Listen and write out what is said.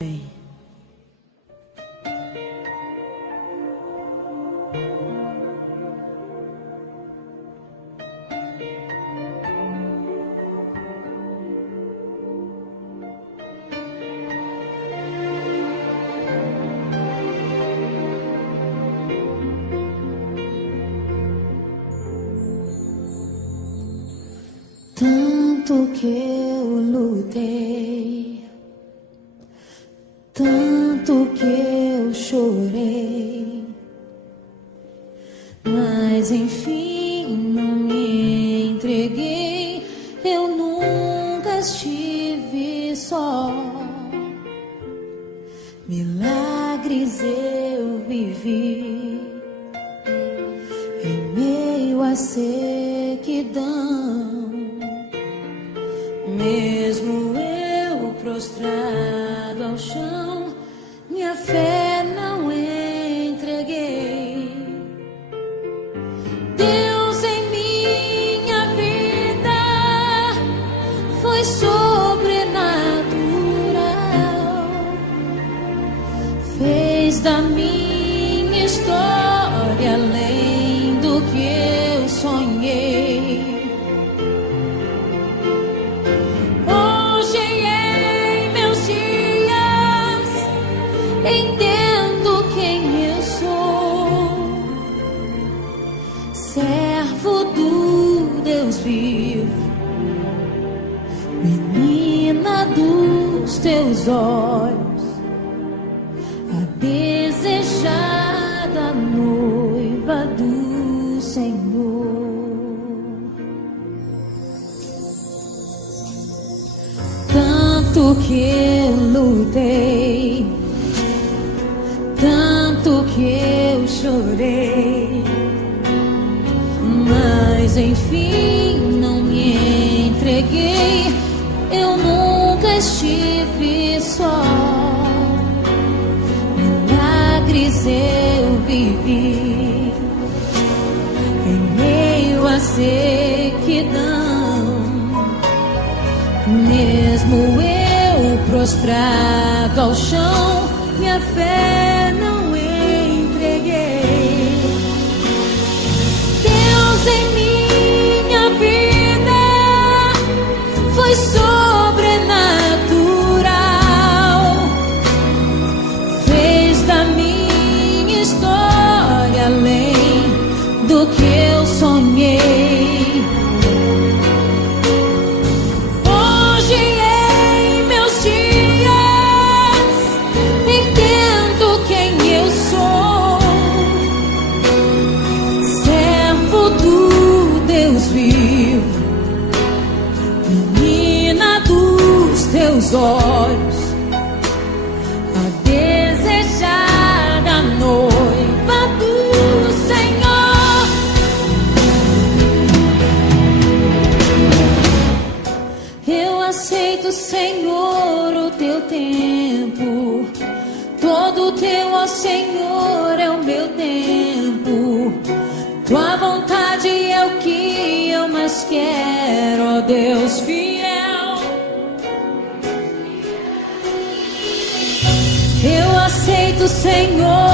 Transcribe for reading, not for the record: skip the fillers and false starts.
Tanto que eu lutei, tanto que eu chorei, mas enfim não me entreguei. Eu nunca estive só. Milagres eu vivi em meio à sequidão. Mesmo eu prostrado ao chão, minha fé não entreguei. Deus em minha vida foi sobrenatural, fez da minha história além do que eu sonhei. Entendo quem eu sou, servo do Deus vivo, menina dos teus olhos, a desejada noiva do Senhor. Tanto que eu lutei, tanto que eu chorei, mas enfim não me entreguei. Eu nunca estive só. Milagres eu vivi em meio à sequidão. Mesmo eu prostrado ao chão, minha fé não entreguei. Deus em minha vida foi sobrenatural, fez da minha história além do que eu sonhei. Vivo, menina dos teus olhos, a desejada noiva do Senhor. Eu aceito, Senhor, o teu tempo, todo o teu, ó Senhor, é o meu tempo. Tua vontade é o que eu mais quero, ó Deus fiel. Eu aceito, Senhor,